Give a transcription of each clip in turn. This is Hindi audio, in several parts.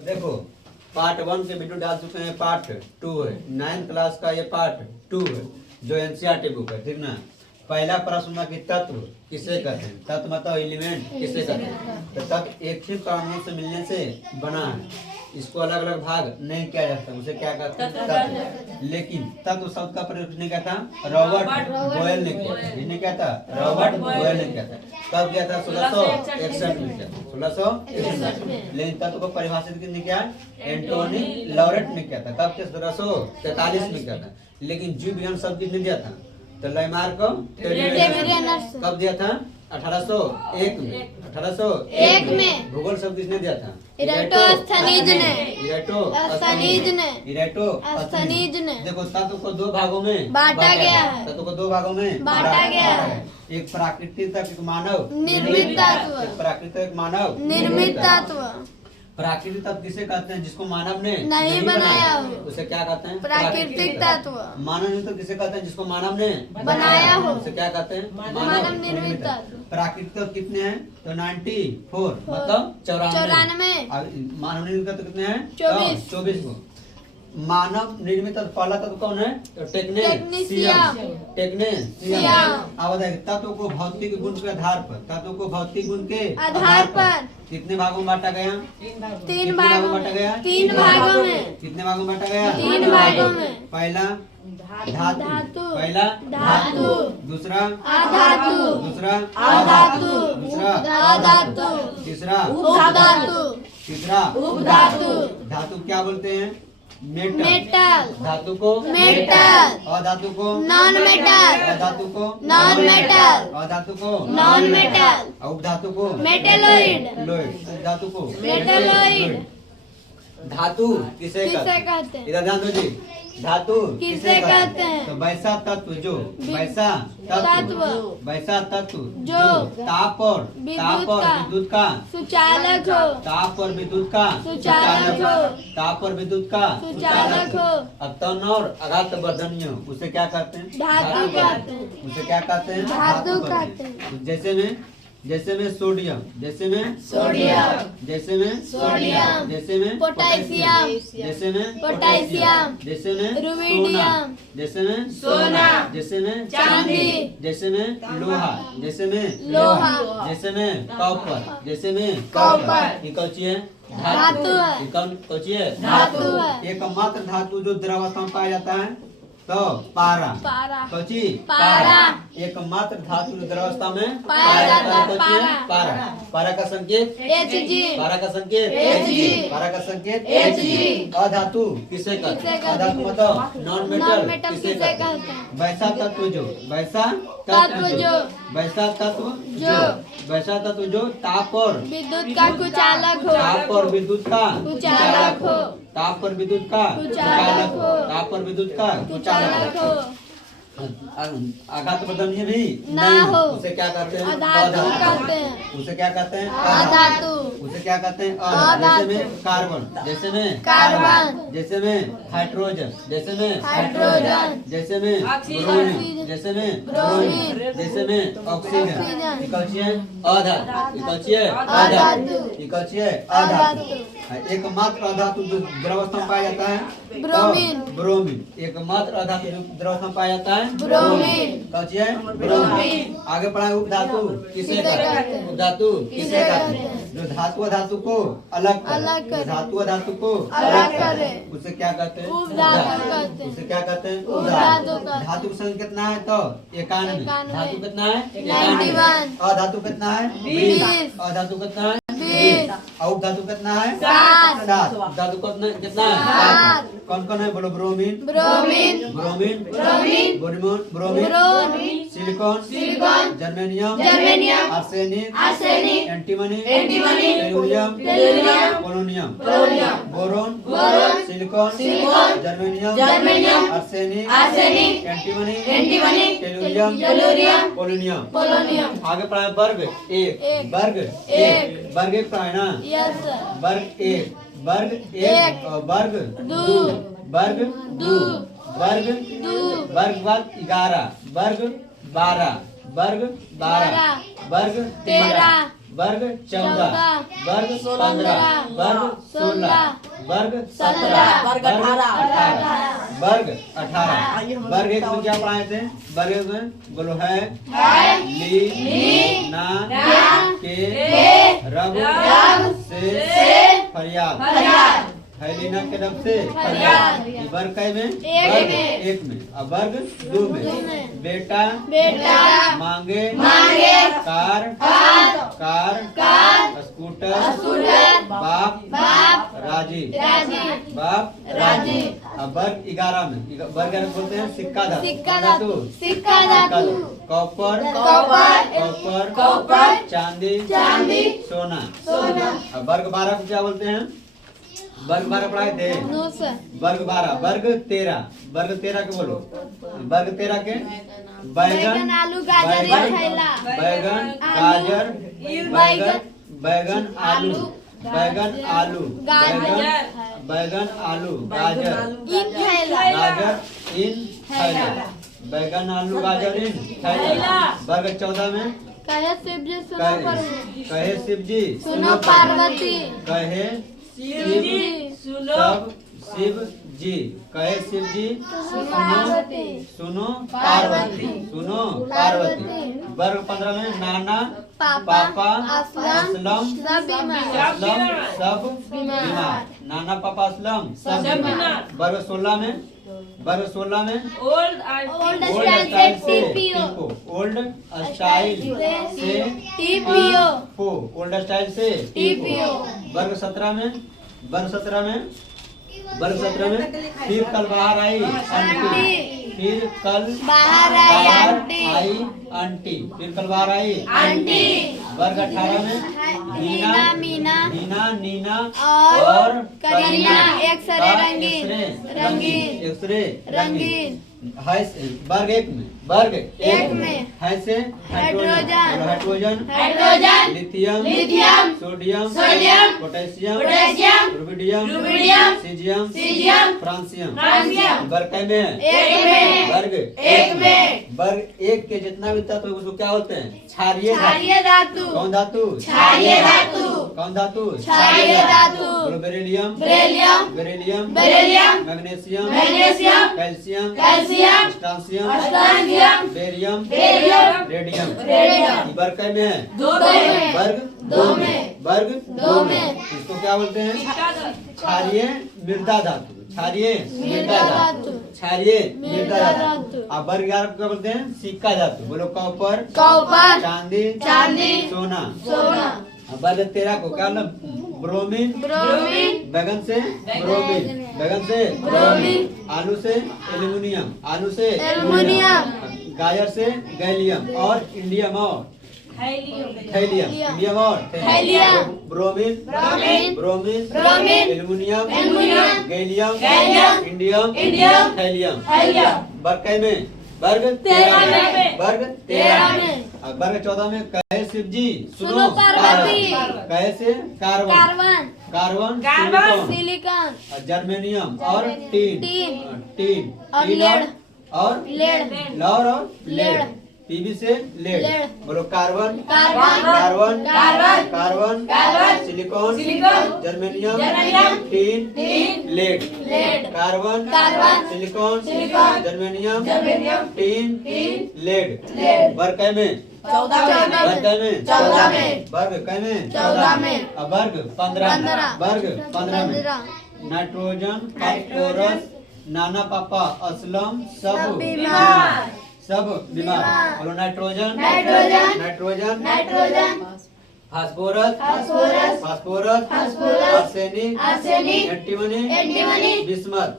देखो पार्ट 1 के वीडियो डाल चुके हैं, पार्ट 2 है, 9th क्लास का ये पार्ट 2 है जो एनसीईआरटी बुक है, ठीक ना। पहला प्रश्न था कि तत्व किसे कहते हैं, तत्व मतलब एलिमेंट किसे कहते हैं। तो तत्व एक ही परमाणु से मिलने से बना है, इसको अलग अलग भाग नहीं किया जाता, उसे क्या कहते हैं, तत्व। लेकिन तत्व शब्द का प्रयोग किसने किया था, रॉबर्ट बोयल ने किया था। किसने किया था, रॉबर्ट बोयल ने किया था। कब किया था, 1661 में किया था, 1661 में। लेकिन तत्व को परिभाषित किसने किया, एंटोनी लॉरेट ने किया था। कब किया, 1743 में किया था। लेकिन जीव विज्ञान शब्द किसने दिया था, तो लाइमार्क कब दिया था, 1801 में। 1801 में। भूगोल शब्द किसने दिया था, इराटोस्थनीज ने। देखो तत्व को दो भागों में बांटा गया है। तत्व को दो भागों में बांटा गया है। एक प्राकृतिक तत्व, एक मानव निर्मित तत्व। एक प्राकृतिक, एक मानव निर्मित तत्व। प्राकृतिक तत्व किसे कहते हैं, जिसको मानव ने नहीं बनाया हो, उसे क्या कहते हैं, प्राकृतिक तत्व। मानव निर्मित किसे कहते हैं, जिसको मानव ने बनाया हो, उसे क्या कहते हैं, मानव निर्मित तत्व। प्राकृतिक तत्व कितने हैं, तो 94 मतलब 94। मानव निर्मित तत्व कितने हैं, 24 को। मानव निर्मित पहला तत्व कौन है, तो टेक्नेशियम। अब बताइए तत्व को भौतिक गुण के आधार पर, तत्व को भौतिक गुण के आधार पर कितने भागों में बांटा गया, 3 भागों में बांटा गया। 3 भागों में। कितने भागों में बांटा गया, 3 भागों में। पहला धातु, पहला धातु, दूसरा अधातु, दूसरा अधातु, दूसरा अधातु, तीसरा उपधातु, तीसरा उपधातु। धातु क्या बोलते हैं, मेटल। धातु को मेटल। अधातु को नॉन मेटल। अधातु को नॉन मेटल। अधातु को नॉन मेटल। उपधातु को मेटेलॉइड। धातु को मेटेलॉइड। धातु किसे कहते हैं, इधर ध्यान दो जी, धातु किसे कहते हैं, तो वैसा तत्व जो, वैसा तत्व, वैसा तत्व जो ताप और विद्युत का सुचालक हो, ताप और विद्युत का सुचालक हो, ताप और विद्युत का सुचालक हो। अतन और आघात वर्धनीय, उसे क्या कहते हैं, धातु कहते हैं। उसे क्या कहते हैं, धातु कहते हैं। जैसे में सोडियम, जैसे में सोडियम, जैसे में सोडियम, जैसे में पोटेशियम, जैसे में पोटेशियम, जैसे में रुबिडियम, जैसे में सोना, जैसे में चांदी, जैसे में लोहा, जैसे में लोहा, जैसे में कॉपर, जैसे में कॉपर। ये कौन सी है, धातु है। ये कौन सी है, धातु है। एकमात्र धातु जो द्रवावस्था में पाया जाता है, तो पारा। पारा। कौची, पारा। एकमात्र धातु जो द्रवावस्था में पाया जाता है, कौची है, पारा। पारा का संकेत Hg। पारा का संकेत Hg। पारा का संकेत Hg। अधातु किसे कहते हैं, अधातु मतलब नॉन नॉन मेटल मेटल किसे किसे कहते हैं, कहते हैं, वैसा तत्व जो, वैसा तत्व जो, वैसा तत्व जो, वैसा तत्व जो ताप और विद्युत का कुचालक हो, ताप और विद्युत का कुचालक हो, ताप और विद्युत का कुचालक हो, ताप और विद्युत का कुचालक हो, आघात वर्धनीय भी ना नहीं हो, उसे क्या कहते हैं, अधातु कहते हैं, उसे क्या कहते हैं, अधातु, उसे क्या कहते हैं, अधातु। जैसे में कार्बन, जैसे में कार्बन, जैसे में हाइड्रोजन, जैसे में हाइड्रोजन, जैसे में ब्रोमीन, जैसे में ब्रोमीन, जैसे में ऑक्सीजन। ऑक्सीजन। इकल्ची है अधातु, इकल्ची है अधातु, इकल्ची है अधातु। एकमात्र अधातु जो द्रवावस्था में पाया जाता है, ब्रोमीन। ब्रोमीन एकमात्र अधातु जो द्रवावस्था में पाया जाता है, ब्रोमीन। कौची है, ब्रोमीन। आगे पढ़ाए उपधातु किसे कहते हैं, उपधातु किसे कहते हैं, जो धातु अधातु को अलग करे, धातु अधातु को अलग करे, उसे क्या कहते हैं, उपधातु कहते हैं, उसे क्या कहते हैं, उपधातु कहते हैं। धातु का संख्या कितना है, तो 91। 91। धातु कितना है, 91। अधातु कितना है, 20। अधातु कितना है, 20। और धातु कितना है, 7। धातु कितना है, 7। कौन कौन है, बोलो, bromine, bromine, bromine, bromine, bromine, bromine, silicon, silicon, germanium, germanium, arsenic, arsenic, antimony, antimony, tellurium, tellurium, polonium, polonium, boron, boron, silicon, silicon, germanium, germanium, arsenic, arsenic, antimony, antimony, tellurium, tellurium, polonium. Polonium. आगे पढ़ा है वर्ग एक, एक, वर्ग एक, वर्ग एक पढ़ा है ना, यस सर, वर्ग एक, वर्ग एक, एक, और वर्ग दो, वर्ग दो, वर्ग दो, वर्ग 11, वर्ग 12, वर्ग 12, वर्ग 13, वर्ग 14, वर्ग 15, वर्ग 16, वर्ग 17, वर्ग वर्ग 18, 18, वर्ग 18। वर्ग एक में क्या पढ़ाए थे? वर्ग एक में बोलो है ली ना के रब से फरियाद है, लीना के रब से फरियाद। ये वर्ग कै में? वर्ग एक में। अब वर्ग दो में बेटा मांगे कार स्कूटर बाप राजी। अब वर्ग 11 में, वर्ग 11 बोलते हैं सिक्का धातु। कॉपर चांदी सोना। अब वर्ग 12 को क्या बोलते हैं? वर्ग 12 पढ़ाए थे। वर्ग 12, वर्ग 13, वर्ग 13 के बोलो। वर्ग 13 के बैगन आलू गाजर थैला। बैगन गाजर बैगन आलू बैगन आलू बैगन आलू गाजर इन थैला। गाजर इन थैला। बैगन आलू गाजर इन थैला। वर्ग 14 में कहे शिव जी सुनो पार्वती। कहे शिव जी सुनो पार्वती। कहे शिव जी कहे शिव जी सुनो पार्वती। वर्ग 15 में नाना पापा असलम सब बीमार। नाना पापा असलम सब बीमार। वर्ग 16 में ओल्ड स्टाइल से टीपीओ। ओल्ड स्टाइल से टीपीओ। ओल्ड स्टाइल से टीपीओ। वर्ग 17 में फिर कल बाहर आई आंटी। फिर कल बाहर आई आंटी। फिर कल बाहर आई आंटी। वर्ग 18 में नीना और करीना एक्सरे रंगीन। वर्ग एक में है से hydrogen lithium sodium potassium rubidium caesium francium. वर्ग कै में? वर्ग एक के जितना भी तत्व उसको क्या बोलते हैं? क्षारीय धातु। कौन धातु? कौन धातु? बोलो beryllium magnesium calcium potassium barium radium. वर्ग कै में है? वर्ग दो में। इसको क्या बोलते हैं? क्षारीय मृदा धातु। अब वर्ग 11 को क्या बोलते हैं? सिक्का धातु। बोलो कॉपर चांदी सोना। अब वर्ग 13 को क्या बोला? ब्रोमीन बैगन से ब्रोमीन। आलू से एल्युमिनियम। गाजर से गैलियम और इंडियम और थैलियम और bromine aluminium gallium indium thallium. वर्ग कै में? वर्ग 13 में। वर्ग 14 में कहे शिव जी सुनो पार्वती। कहे से कार्बन सिलिकॉन जर्मेनियम और टीन और लेड। पीवी से लेड। बोलो carbon silicon germanium tin lead. Carbon silicon germanium tin lead. वर्ग कै में? वर्ग कै में? अब वर्ग 15 में नाइट्रोजन फास्फोरस नाना पापा असलम सब बीमार। बोलो nitrogen phosphorus arsenic antimony bismuth.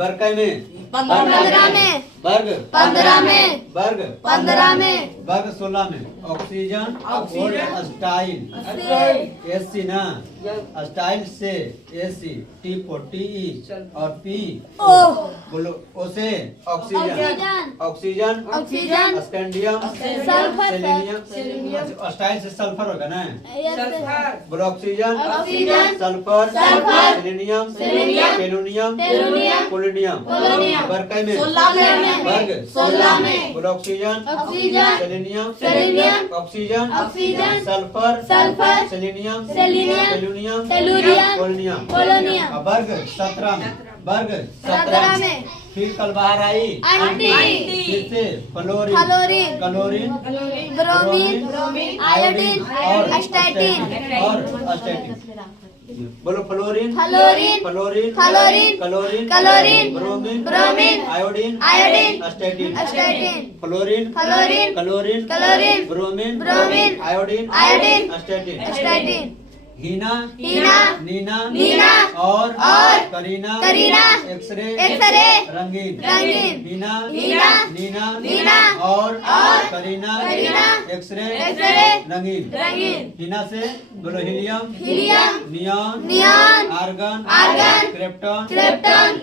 वर्ग कै में? 15 में। वर्ग 15 में। वर्ग 16 में ऑक्सीजन एसी ना स्टाइल से एसी टी फॉर टीई और पी बोलो ओ से ऑक्सीजन स्कैंडियम सेलेनियम। स्टाइल से सल्फर होगा ना? बोलो oxygen sulphur selenium polonium polonium. वर्ग कै में? वर्ग 16 में। बोलो oxygen selenium, oxygen, sulphur, selenium, tellurium, polonium. अब वर्ग 17 में फिर कल बाहर आई फिर से फ्लोरीन, क्लोरीन, ब्रोमीन, आयोडीन और अस्टेटिन। बोलो fluorine, chlorine, bromine, iodine, astatine. Fluorine, chlorine, bromine, iodine, astatine. Heena, Neena और करीना, एक्सरे, रंगीन। हीना, नीना और करीना, एक्सरे, रंगीन। हीना से बोलो helium, neon, argon, krypton,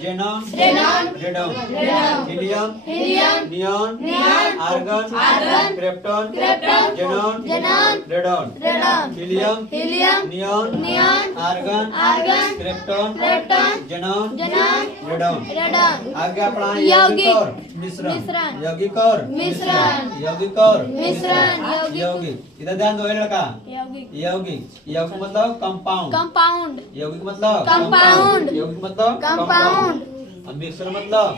xenon, radon. Helium, neon, argon, krypton, xenon, radon. Helium, neon, argon, krypton, xenon, radon. आगे अपना यौगिक और मिश्रण। यौगिक और यौगिक। इधर ध्यान दो लड़का। यौगिक मतलब कंपाउंड। यौगिक मतलब कंपाउंड। मिश्रण मतलब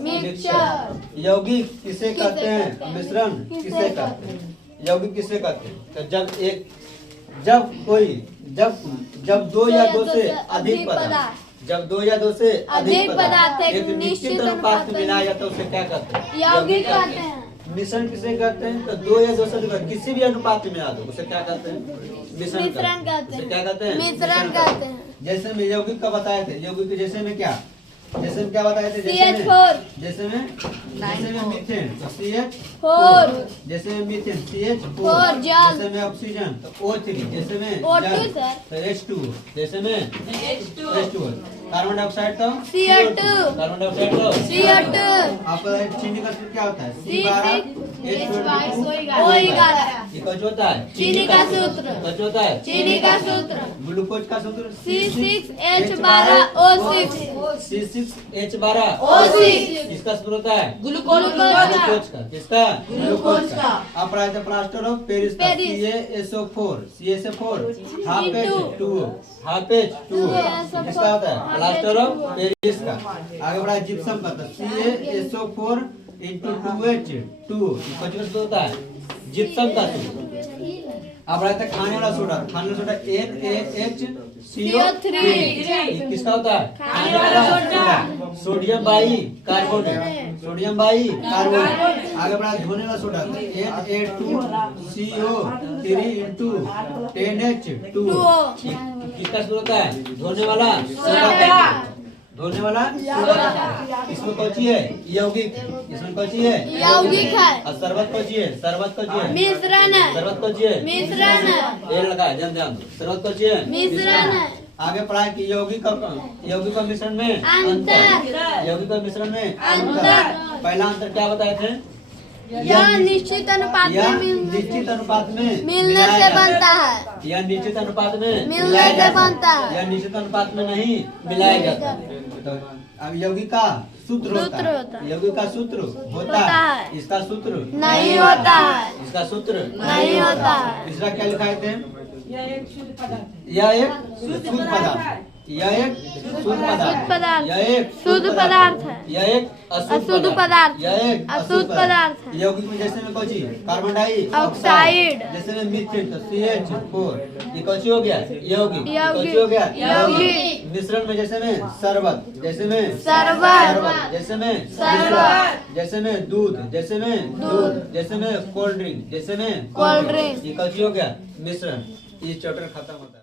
मिक्सचर। यौगिक किसे कहते हैं, मिश्रण किसे कहते हैं, यौगिक किसे कहते हैं? तो जब दो या दो से अधिक पदार्थ एक निश्चित अनुपात में मिलाया जाता है उसे क्या कहते हैं, यौगिक कहते हैं। मिश्रण किसे कहते हैं? तो दो या दो से अधिक किसी भी अनुपात में मिला दो उसे क्या कहते हैं, मिश्रण कहते हैं। क्या कहते हैं, मिश्रण कहते हैं। जैसे में यौगिक का बताए थे, यौगिक जैसे में क्या बताए थे, जैसे में मीथेन तो CH4, जैसे में मीथेन CH4, जैसे में ऑक्सीजन तो O3, जैसे में जल तो H2, जैसे में H2। कार्बन डाइऑक्साइड तो CO2, कार्बन डाइऑक्साइड तो CO2। आपका चीनी का सूत्र क्या होता है, C12H22O11। ये कौन होता है, चीनी का सूत्र। कौन होता है, चीनी का सूत्र। ग्लूकोज का सूत्र C6H12O6, C6H12O6। इसका सूत्र होता है ग्लूकोज का। किसका, ग्लूकोज का। अब पढ़ाई थे प्लास्टर ऑफ पेरिस का CaSO4, हाफ H2O। किसका होता है, प्लास्टर ऑफ पेरिस का। आगे बढ़ा जिप्सम का तो CaSO4 into 2H2 कुछ होता है जिप्सम का सूत्र। अब रहता है खाने वाला सोडा NaHCO3। किसका होता है, खाने वाला सोडा। Sodium by carbonate. आगे बढ़ा धोने वाला सोडा Na2CO3 into 10H2। किसका सूत्र होता है, धोने वाला सोडा। इसमें कौची है, यौगिक। इसमें कौची है, यौगिक है। और शरबत कौची है, मिश्रण है। शरबत कौची है, मिश्रण है। ये लगा ध्यान दो, शरबत कौची है, मिश्रण है। आगे पढ़ाई की यौगिक और मिश्रण में अंतर। यौगिक और मिश्रण में अंतर। पहला अंतर क्या बताए थे, यह निश्चित अनुपात में मिलने से बनता है। यह निश्चित अनुपात में मिलने से बनता है। यह निश्चित अनुपात में नहीं मिलाया जाता। तो अब यौगिक का सूत्र होता है। यौगिक का सूत्र होता है। इसका सूत्र नहीं होता है। इसका सूत्र नहीं होता है। तीसरा क्या लिखाए थे, यह एक शुद्ध पदार्थ। यह एक शुद्ध पदार्थ। यह एक शुद्ध पदार्थ है। यह एक अशुद्ध पदार्थ। यह एक अशुद्ध पदार्थ है। यौगिक में जैसे में कौची, कार्बन डाइऑक्साइड। जैसे में मीथेन तो CH4। ये कौची हो गया, यौगिक। कौची हो गया, यौगिक। मिश्रण में जैसे में शरबत, जैसे में जैसे में दूध, जैसे में कोल्ड ड्रिंक, जैसे में कोल्ड ड्रिंक। ये कौची हो गया, मिश्रण। ये चैप्टर खत्म होता है।